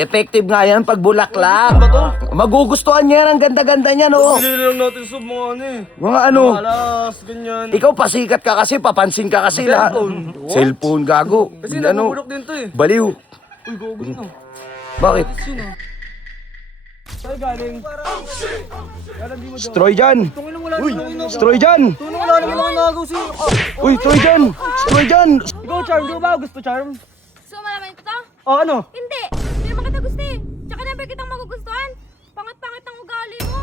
Effective nga yan pag bulaklak. Magugustuhan niya yan, ang ganda-ganda niya, no? Pinili lang natin sa mga ano eh. Mga ano? Alas, ganyan. Ikaw pasikat ka kasi, papansin ka kasi lahat. Cellphone. What? Cellphone, gago. Kasi Ano? nabubulok din to eh. Baliw. Uy, gogo na. Bakit? Sino? Saan galing? Stroy dyan. Tungin lang wala naman ako. Stroy dyan. Tunong wala naman ako nagaw si... Uy, Stroy dyan. Stroy dyan. Ikaw, Charm, di ba gusto, Charm? So, malaman ko to? O ano? Hindi! Hindi naman kita gusto eh. Tsaka never kitang magugustuhan. Pangat-pangat ang ugali mo.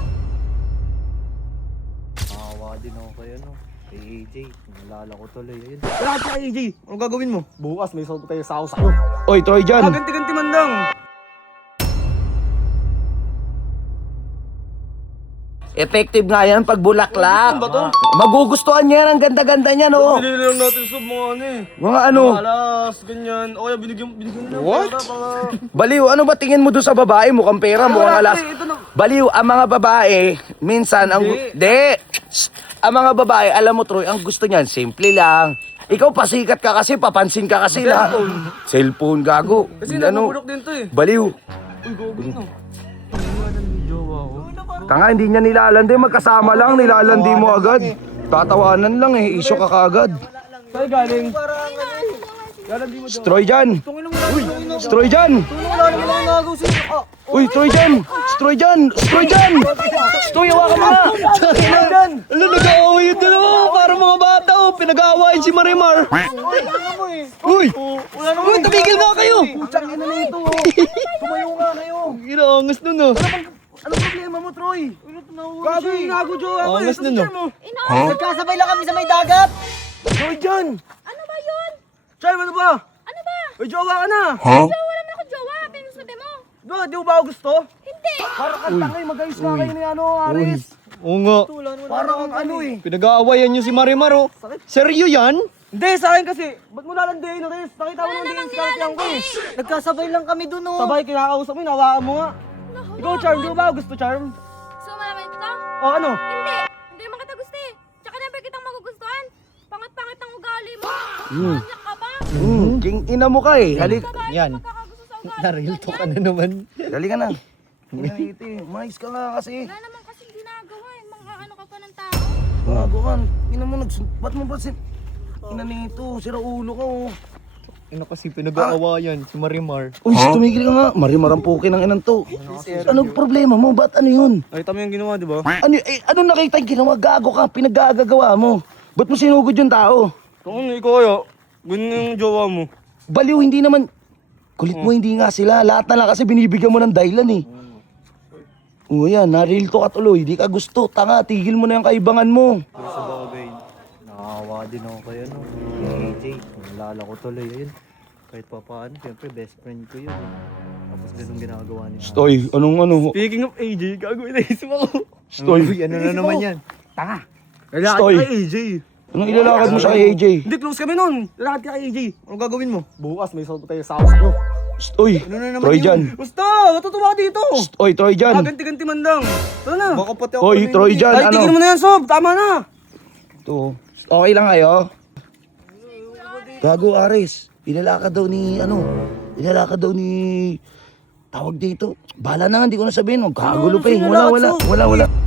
Nakawa din ako kayo, no? Kay AJ, nalala ko tuloy. Ayun. Wala ka kay AJ. Anong gagawin mo? Bukas, may salt tayo sa sa'yo. Uy, Troy dyan. Ganti-ganti man lang. Effective nga yan pag bulaklak. Ba to? Magugustuhan niya yan, ang ganda-ganda niya, no? Pinili lang natin sa mga ano eh. Mga ano? Alas, ganyan. O kaya binigyan na ng What? pera para... Baliw, ano ba tingin mo doon sa babae? Mukhang pera, mukhang wala, alas. ito na. Baliw, ang mga babae, minsan, ang... Hindi. Di! Ang mga babae, alam mo, Troy, ang gusto niyan, simple lang. Ikaw pasikat ka kasi, papansin ka kasi lahat. Cellphone, gago. Kasi Ano? nabubulok din to eh. Baliw. Uy, gogo na. Tangin ng jowa ko. Tanga, hindi niya nilalandi, magkasama lang, nilalandi mo agad. Tatawanan lang eh, isyo ka kaagad. Saan galing? Galang di mo jowa. Stroy dyan. Tungin lang wala naman ako. Stroy dyan. Tunong wala naman ako nagaw si... Uy, Stroy dyan. Stroy dyan. Stroy dyan. Stroy, hawakan mo na. Dyan! Ano, nag-aaway yung dalawa? Parang mga bata, oh. Pinag-aawayin si Marimar. Uy! Wala naman. Uy, tumigil nga kayo! Putang ina na ito. Tumayo nga kayo. Ginangas nun, oh. Anong problema mo, Troy? Gago yung nago, jowa ko eh. Angas nun, oh. Inaaway. lang kami sa may dagat. Troy dyan. Ano ba yun? Charm, ano ba? Ano ba? May jowa ka na. Jowa naman ako jowa. Pinagsabi mo. Ba, di mo ba ako gusto? Hindi. Parang kang tangay, mag-ayos nga kayo ni ano, Aris. Oo nga. Parang ang ano eh. Pinag-aawayan niyo si Marimar, oh. Seryo yan? Hindi, sa akin kasi, ba't mo lalandiin, Aris? Nakita mo nang diiskarte ko eh. Nagkasabay lang kami dun, oh. Sabay, kinakausap mo, hinawakan mo nga. Ikaw, Charm, di mo ba ako gusto, Charm? So, malaman ko to? O ano? Hindi. Hindi naman kita gusto eh. Tsaka never kitang magugustuhan. Pangat-pangat ang ugali mo. Manyak ka ba? King ina mo ka eh. Halik. Babae Yan. ka magkakagusto sa ugali. Naril to ka na naman. Dali ka na. Inahiti. Mais ka nga kasi. Wala naman kasing ginagawa eh. Mga ano ka pa ng tao. Bago ka. Ina mo ba't mo ba ina nito? Sira ulo ka oh. Ano kasi pinag-aawayan si Marimar. Uy, tumigil ka nga. Marimarang pukin ang inan to. Anong problema mo? Ba't ano yun? Nakita mo yung ginawa, di ba? Ano nakita yung ginawa? Gago ka. Pinaggagawa mo. Ba't mo sinugod yung tao? Kung ikaw kaya, ganyan yung jowa mo. Baliw, hindi naman. Kulit mo, hindi nga sila. Lahat na lang kasi binibigyan mo ng dahilan eh. Oo yan, narilto ka tuloy. Di ka gusto. Tanga, tigil mo na yung kaibangan mo. Pero sa bagay, nakawa din ako kayo, no? Kay AJ, nalala ko tuloy. Ayun. Kahit pa paano, siyempre best friend ko yun. Tapos ganun ginagawa niya. Stoy, anong ano? Speaking of AJ, gagawin na isip ako. Stoy, Uy, ano na naman yan? Lalakad Stoy. ka kay AJ. anong ilalakad mo sa kay AJ? Hindi, close kami nun. Lalakad ka kay AJ. Anong gagawin mo? Bukas, may salt tayo sa sa'yo. Stoy, Ano na naman Troy yun? dyan. Basta, matutuwa ka dito. Oy, Troy dyan. Ganti-ganti man lang. Tara na. Baka pati ako. Oy, Troy dyan. Ay, tigil mo Ano? na yan, Sob. Tama na. Ito. Okay lang kayo? Gago, Aris. Ilalakad daw ni, ilalakad daw ni, tawag dito. Bahala na nga, hindi ko na sabihin. Magkagulo pa eh. Wala.